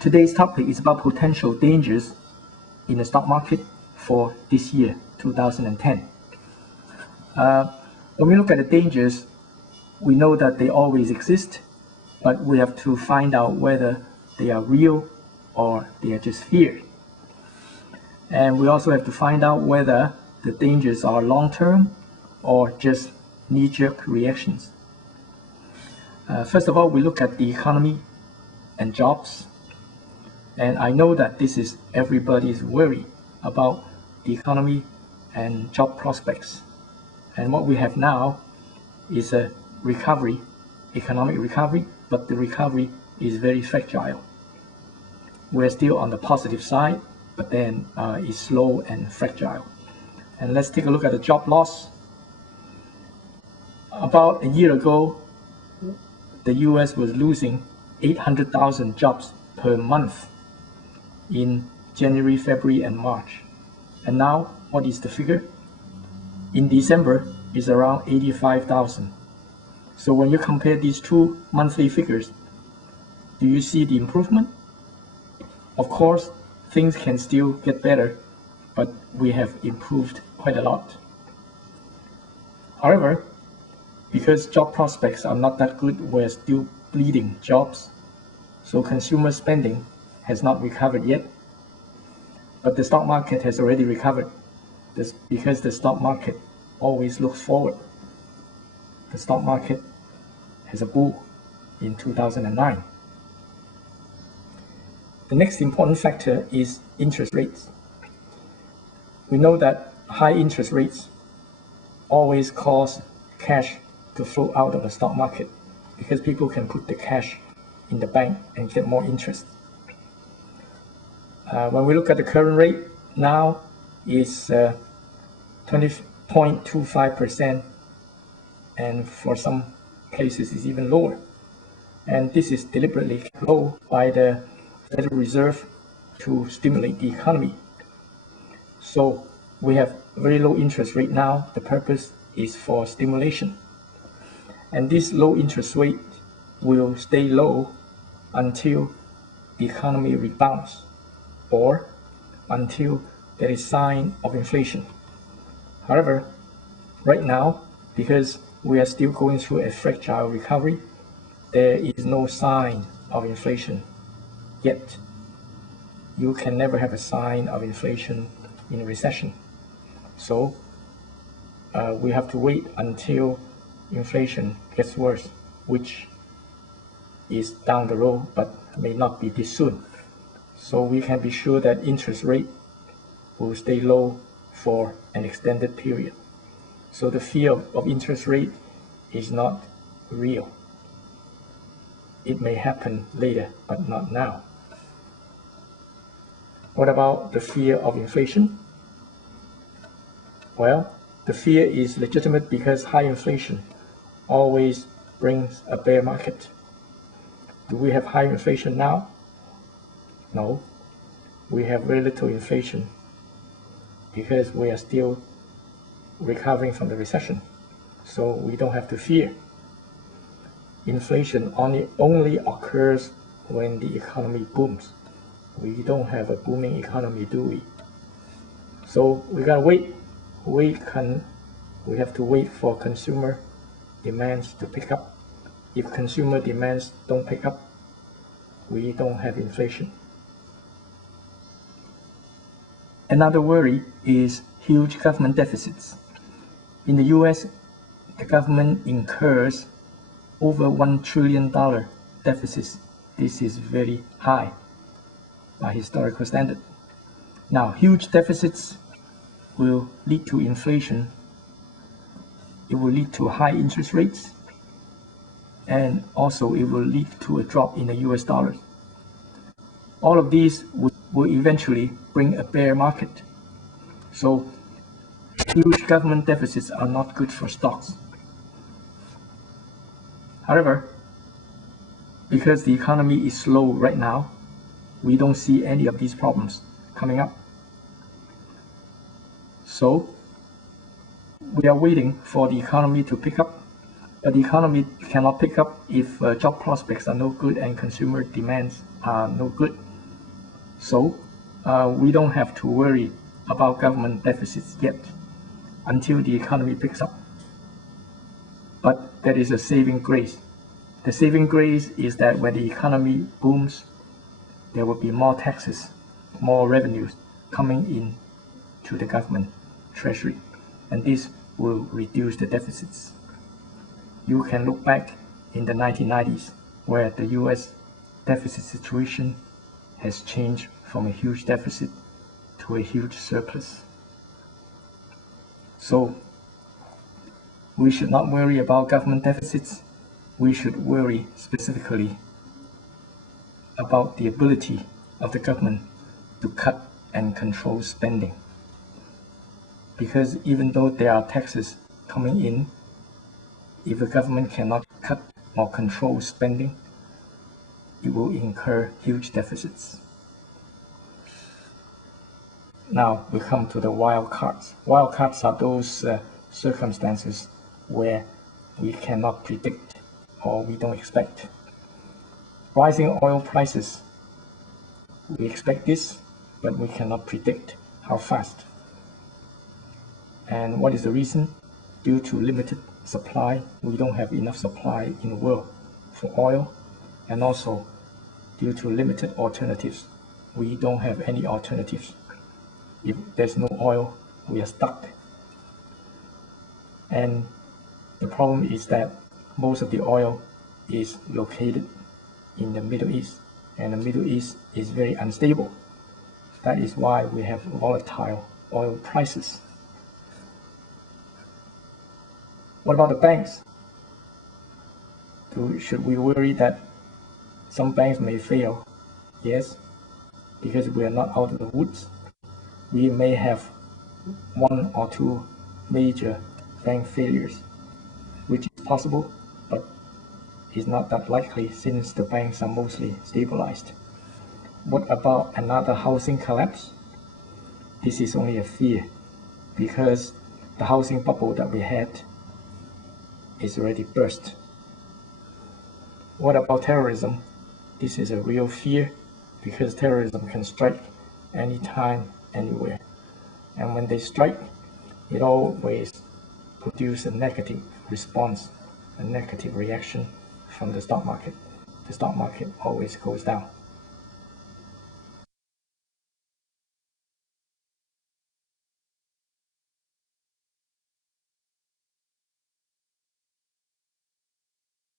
Today's topic is about potential dangers in the stock market for this year, 2010. When we look at the dangers, we know that they always exist, but we have to find out whether they are real or they are just feared. And we also have to find out whether the dangers are long-term or just knee-jerk reactions. First of all, we look at the economy and jobs. And I know that this is everybody's worry about the economy and job prospects. And what we have now is a recovery, economic recovery, but the recovery is very fragile. We're still on the positive side, but then it's slow and fragile. And let's take a look at the job loss. About a year ago, the US was losing 800,000 jobs per month in January, February, and March. And now, what is the figure? In December, it's around 85,000. So when you compare these two monthly figures, do you see the improvement? Of course, things can still get better, but we have improved quite a lot. However, because job prospects are not that good, we're still bleeding jobs. So consumer spending has not recovered yet. But the stock market has already recovered because the stock market always looks forward. The stock market has a bull in 2009. The next important factor is interest rates. We know that high interest rates always cause cash to flow out of the stock market because people can put the cash in the bank and get more interest. When we look at the current rate now, is 20.25%, and for some places it's even lower. And this is deliberately low by the Federal Reserve to stimulate the economy. So we have very low interest rate now. The purpose is for stimulation. And this low interest rate will stay low until the economy rebounds or until there is sign of inflation. However, right now, because we are still going through a fragile recovery, there is no sign of inflation yet. You can never have a sign of inflation in a recession. So we have to wait until inflation gets worse, which is down the road, but may not be this soon. So we can be sure that interest rate will stay low for an extended period. So the fear of interest rate is not real. It may happen later, but not now. What about the fear of inflation? Well, the fear is legitimate because high inflation always brings a bear market. Do we have high inflation now? No. We have very little inflation because we are still recovering from the recession. So we don't have to fear. Inflation only occurs when the economy booms. We don't have a booming economy, do we? So we gotta wait. We have to wait for consumer demands to pick up. If consumer demands don't pick up, we don't have inflation. Another worry is huge government deficits. In the US, the government incurs over $1 trillion deficits. This is very high by historical standard. Now, huge deficits will lead to inflation. It will lead to high interest rates, and also it will lead to a drop in the US dollar. All of these will eventually bring a bear market. So huge government deficits are not good for stocks. However, because the economy is slow right now, we don't see any of these problems coming up. So we are waiting for the economy to pick up, but the economy cannot pick up if job prospects are no good and consumer demands are no good. So we don't have to worry about government deficits yet until the economy picks up. But there is a saving grace. The saving grace is that when the economy booms, there will be more taxes, more revenues coming in to the government treasury, and this will reduce the deficits. You can look back in the 1990s, where the US deficit situation has changed from a huge deficit to a huge surplus. So we should not worry about government deficits. We should worry specifically about the ability of the government to cut and control spending. Because even though there are taxes coming in, if the government cannot cut or control spending, it will incur huge deficits. Now we come to the wild cards. Wild cards are those circumstances where we cannot predict or we don't expect. Rising oil prices. We expect this, but we cannot predict how fast. And what is the reason? Due to limited supply, we don't have enough supply in the world for oil, and also due to limited alternatives. We don't have any alternatives. If there's no oil, we are stuck. And the problem is that most of the oil is located in the Middle East, and the Middle East is very unstable. That is why we have volatile oil prices. What about the banks? Should we worry that some banks may fail? Yes, because we are not out of the woods. We may have one or two major bank failures, which is possible, but is not that likely since the banks are mostly stabilized. What about another housing collapse? This is only a fear, because the housing bubble that we had is already burst. What about terrorism? This is a real fear, because terrorism can strike anytime, anywhere. And when they strike, it always produces a negative response, a negative reaction from the stock market. The stock market always goes down.